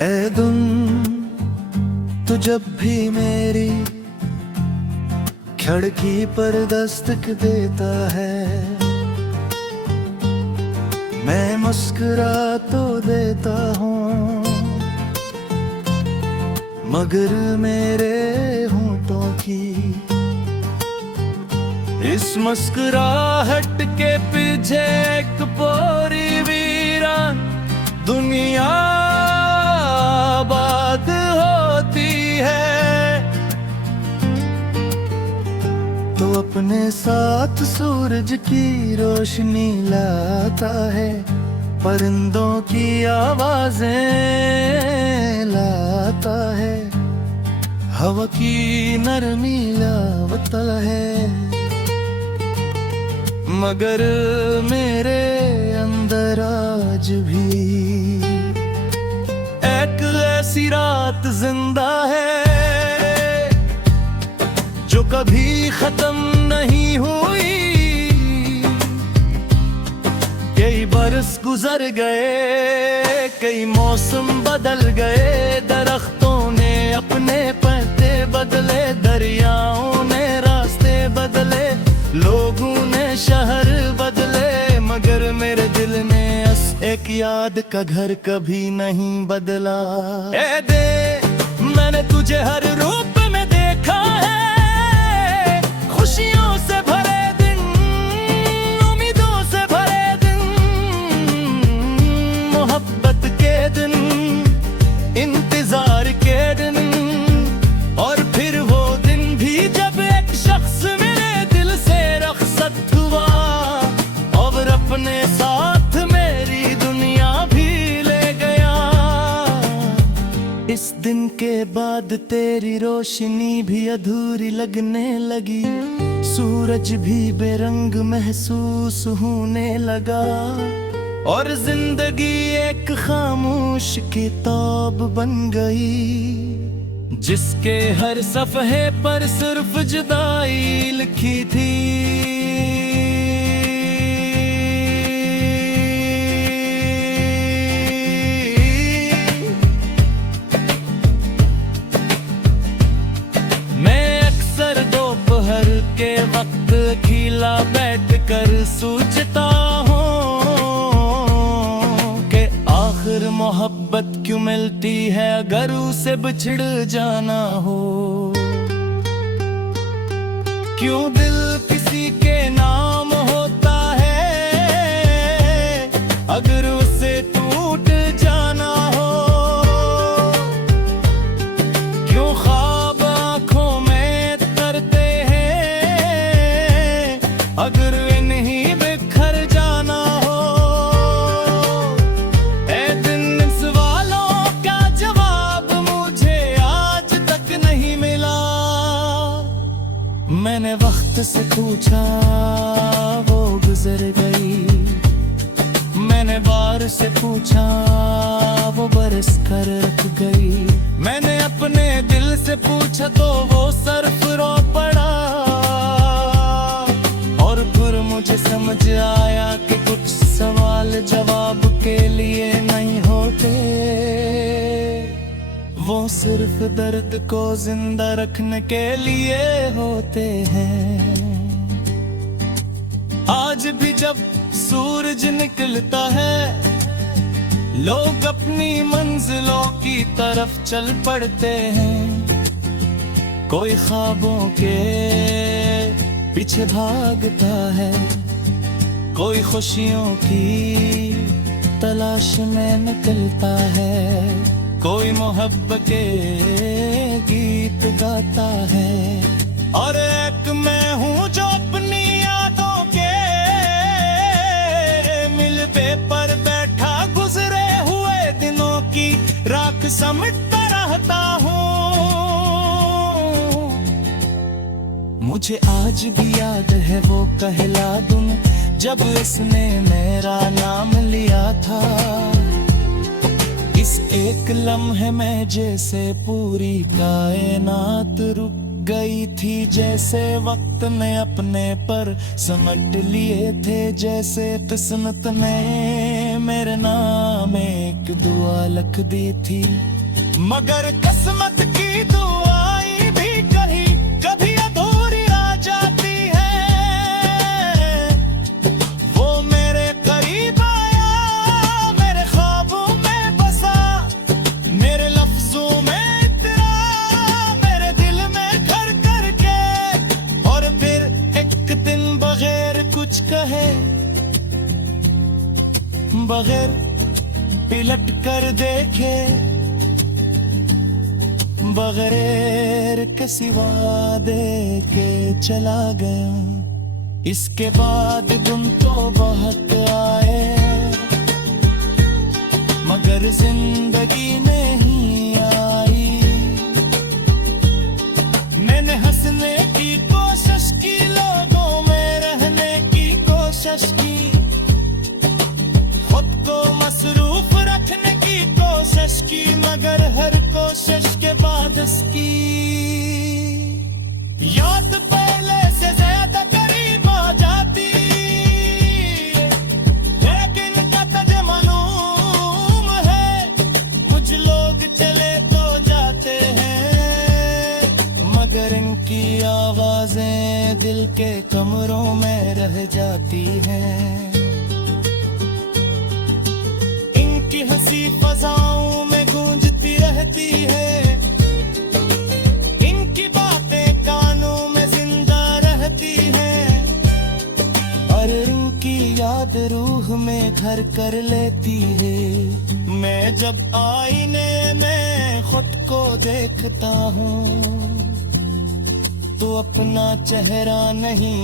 ऐ दुन तू जब भी मेरी खिड़की पर दस्तक देता है, मैं मुस्कुरा तो देता हूँ, मगर मेरे होंठों की इस मुस्कुराहट के पीछे एक पूरी वीरान दुनिया आबाद होती है। तो अपने साथ सूरज की रोशनी लाता है, परिंदों की आवाजें लाता है, हवा की नरमी लाता है, मगर मेरे अंदर आज भी एक ऐसी रात जिंदा है जो कभी खत्म नहीं हुई। कई बरस गुजर गए, कई मौसम बदल गए, दरख्तों ने अपने पत्ते बदले, दरियाओं ने रास्ते बदले, लोगों ने शहर बदले, मगर मेरे दिल ने एक याद का घर कभी नहीं बदला। ऐ दे मैंने तुझे हर रूप में देखा है, खुशियों से भरे दिन, उम्मीदों से भरे दिन, मोहब्बत के दिन, इंतजार के दिन, और फिर वो दिन भी जब एक शख्स मेरे दिल से रख्सत हुआ, और अपने साथ मेरी दुनिया भी ले गया। इस दिन के बाद तेरी रोशनी भी अधूरी लगने लगी, सूरज भी बेरंग महसूस होने लगा, और जिंदगी एक खामोश किताब बन गई, जिसके हर सफ़हे पर सिर्फ जुदाई लिखी थी। के वक्त अकेला बैठकर सोचता हूँ कि आखिर मोहब्बत क्यों मिलती है अगर उसे बिछड़ जाना हो। क्यों दिल किसी के नाम होता है अगर उसे टूट जाना हो। क्यों ख्वाब आँखों में तरते अगर नहीं बिखर जाना हो। ऐ दिन इन सवालों का जवाब मुझे आज तक नहीं मिला। मैंने वक्त से पूछा वो गुजर गई, मैंने बार से पूछा वो बरस कर रख गई, मैंने अपने दिल से पूछा तो वो सरफरों पड़ा। मुझे समझ आया कि कुछ सवाल जवाब के लिए नहीं होते, वो सिर्फ दर्द को जिंदा रखने के लिए होते हैं। आज भी जब सूरज निकलता है लोग अपनी मंजिलों की तरफ चल पड़ते हैं। कोई ख्वाबों के पीछे भागता है, कोई खुशियों की तलाश में निकलता है, कोई मोहब्बत के गीत गाता है, और एक मैं हूँ जो अपनी यादों के मिलबे पर बैठा गुजरे हुए दिनों की राख समेटता रहता हूँ। मुझे आज भी याद है वो पहला दिन जब इसने मेरा नाम लिया था। इस एक लम्हे में जैसे पूरी कायनात रुक गई थी, जैसे वक्त ने अपने पर समट लिए थे, जैसे किस्मत ने मेरे नाम एक दुआ लिख दी थी, मगर किस्मत की दुआई भी कहीं कभी अधूरी आ जाती है। वो मेरे करीब आया, मेरे ख्वाबों में बसा, मेरे लफ्जों में इतरा, मेरे दिल में घर करके, और फिर एक दिन बगैर कुछ कहे, बगैर पिलट कर देखे, बगैर किसी वादे के चला गया। इसके बाद तुम तो बहुत आए, मगर जिंदगी नहीं आई। मैंने हंसने की कोशिश की, लोगों में रहने की कोशिश की, खुद को मसरूफ रखने की कोशिश की, मगर हर कोशिश के बाद इसकी याद पहले से ज्यादा करीब आ जाती। लेकिन क्या तुझे मालूम है, कुछ लोग चले तो जाते हैं, मगर इनकी आवाजें दिल के कमरों में रह जाती हैं। इनकी हंसी फजाओं में गूंजती रहती है, इनकी बातें कानों में जिंदा रहती हैं, और इनकी याद रूह में घर कर लेती है। मैं जब आईने में खुद को देखता हूँ, तो अपना चेहरा नहीं,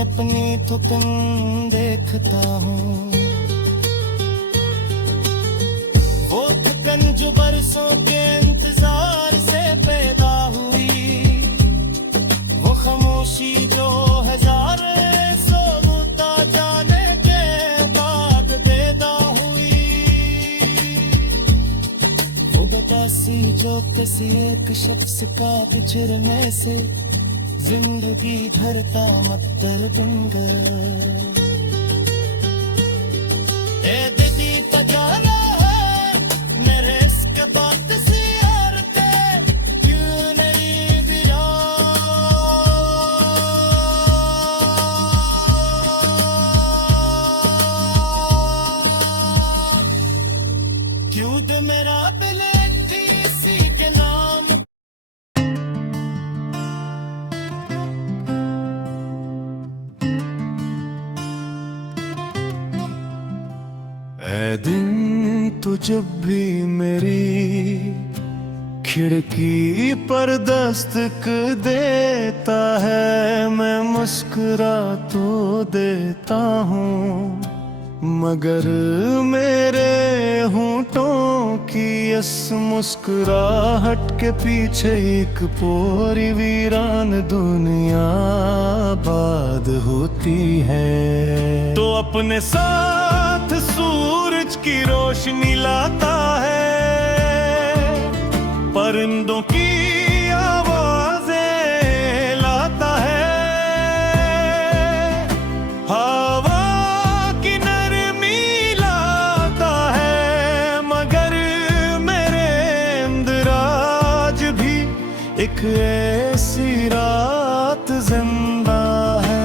अपनी थुकन देखता हूँ। वो थकन जो बरसों के इंतजार से पैदा हुई, वो खामोशी जो हजार सोता जाने के बाद पैदा हुई, वो बतासी जो किसी एक शख्स का बिछड़ने से जिंदगी धरता मत्तर बिंगर। ए दीदी पजाना बात सी औरते क्यों नहीं दिया, क्यों दे मेरा बिलेट इसी के नाम। ऐ दिन तू जब भी मेरी खिड़की पर दस्तक देता है, मैं मुस्कुरा तो देता हूँ, मगर मेरे होंठों की इस मुस्कुराहट के पीछे एक पूरी वीरान दुनिया आबाद होती है। तो अपने साथ सूरज की रोशनी लाता है, परिंदों की आवाजें लाता है, हवा की नरमी लाता है, मगर मेरे अंदर आज भी एक ऐसी रात जिंदा है,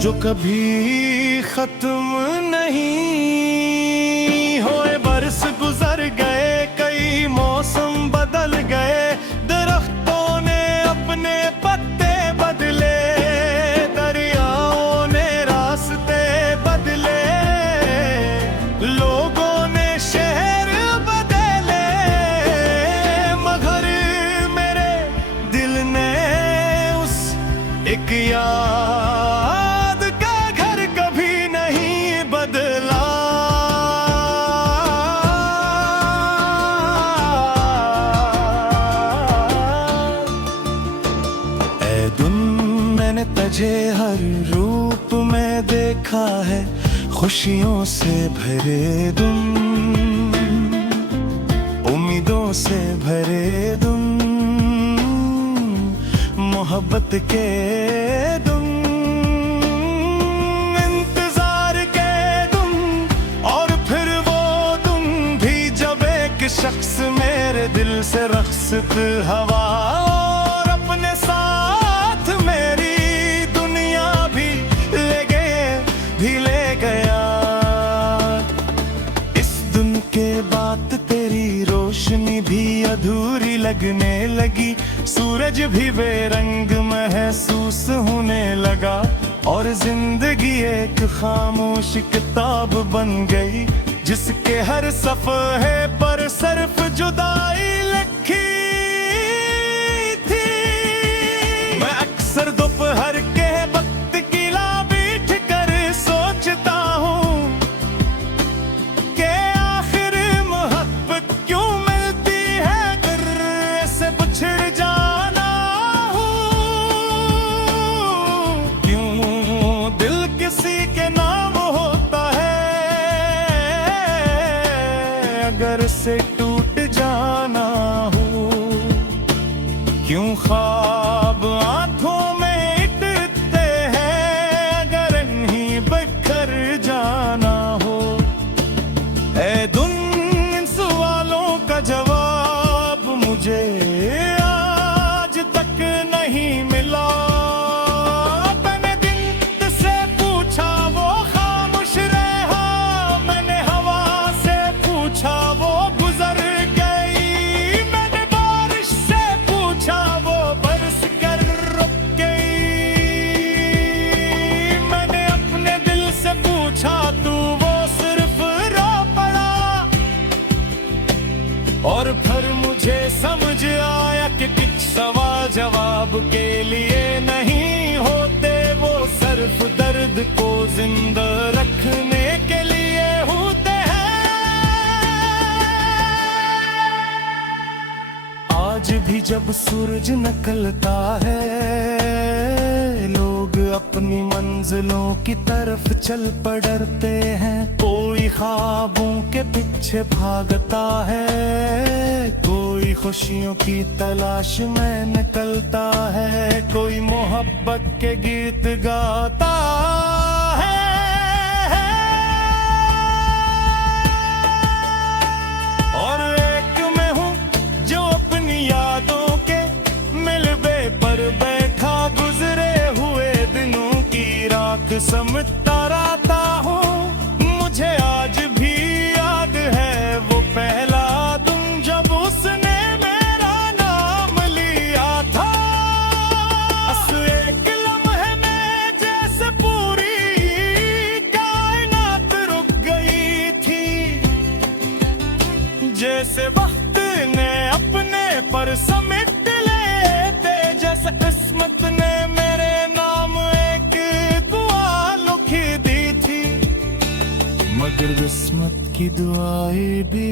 जो कभी खत्म नहीं होए। बरस गुजर गए, कई मौसम बदल गए, दरख्तों ने अपने पत्ते बदले, दरियाओं ने रास्ते बदले, लोगों ने शहर बदले, मगर मेरे दिल ने उस एक याद का घर कभी नहीं बदला। मैंने तुझे हर रूप में देखा है, खुशियों से भरे दुम, उम्मीदों से भरे दुम, मोहब्बत के दुम, इंतजार के दुम, शख्स मेरे दिल से रख्सत हवा, और अपने साथ मेरी दुनिया भी ले गया। इस दिन के बाद तेरी रोशनी भी अधूरी लगने लगी, सूरज भी बेरंग महसूस होने लगा, और जिंदगी एक खामोश किताब बन गई, जिसके हर सफ़हे पर सिर्फ जुदाई लिखी थी। मैं अक्सर दोपहर के वक्त किला बैठ कर सोचता हूँ कि आखिर मोहब्बत क्यों मिलती है अगर ऐसे बिछड़ जाना हो। क्यों दिल किसी के नाम होता है अगर से टूट जाना हो। क्यों ख्वाब आंखों में इटते हैं अगर नहीं बिखर जाना हो। ऐ दुन इन सवालों का जवाब मुझे आज तक नहीं मिला। मैंने दिन से पूछा वो खामोश रहा, मैंने हवा से पूछा वो गुजर गई, मैंने बारिश से पूछा वो बरस कर रुक गई, मैंने अपने दिल से पूछा तू वो सिर्फ रो पड़ा। और फिर मुझे समझ आया कि कुछ सवाल जवाब के लिए नहीं होते, वो सिर्फ दर्द को जिंदा रखने के लिए होते हैं। आज भी जब सूरज निकलता है, लोग अपनी मंजिलों की तरफ चल पड़ते हैं। कोई ख्वाबों के पीछे भागता है, कोई खुशियों की तलाश में निकलता है, कोई मोहब्बत के गीत गाता है। और एक मैं हूँ जो अपनी यादों के मिलबे पर बैठा, गुजरे हुए दिनों की राख समझता रहता हूँ। मुझे आज भी याद है वो पहला दिन जब उसने मेरा नाम लिया था। बस एक लम्हे में जैसे पूरी कायनात रुक गई थी, जैसे वक्त ने अपने पर समेट लेते, जैसे किस्मत ने मेरे नाम एक दुआ लिखी दी थी। मगर किस्मत की दुआएं भी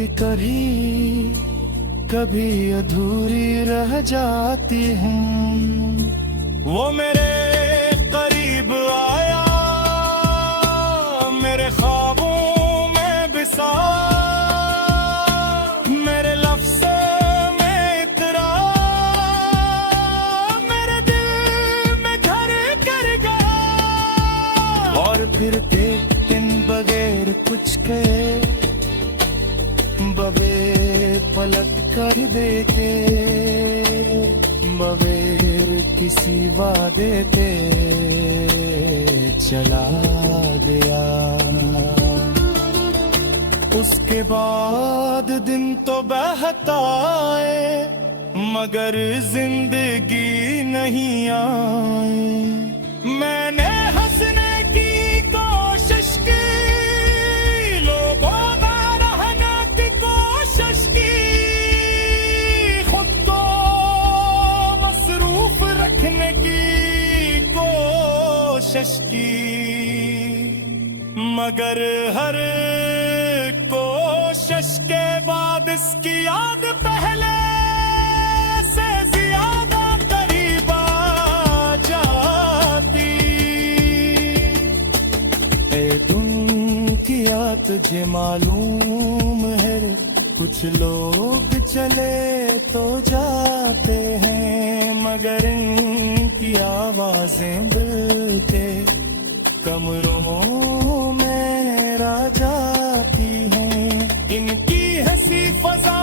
कभी अधूरी रह जाती हैं। वो मेरे करीब आया, मेरे ख्वाबों में बिसा, मेरे लफ्ज़ों में इतरा, मेरे दिल में घर कर गया। और फिर एक दिन बगैर कुछ कहे, बगैर पलट कर देखे, बगैर किसी वादे के चला गया। उसके बाद दिन तो बहता है मगर जिंदगी नहीं आई। मैंने हंसने की कोशिश की, लोगों का रहने की कोशिश की, खुद को मसरूफ रखने की कोशिश की, मगर हर कोशिश के बाद इसकी याद पहले से ज्यादा करीब आ जाती। ए दुनिया तुझे मालूम है, कुछ लोग चले तो जाते हैं, मगर इनकी आवाजें दिल के कमरों में रह जाती हैं। इनकी हंसी फजा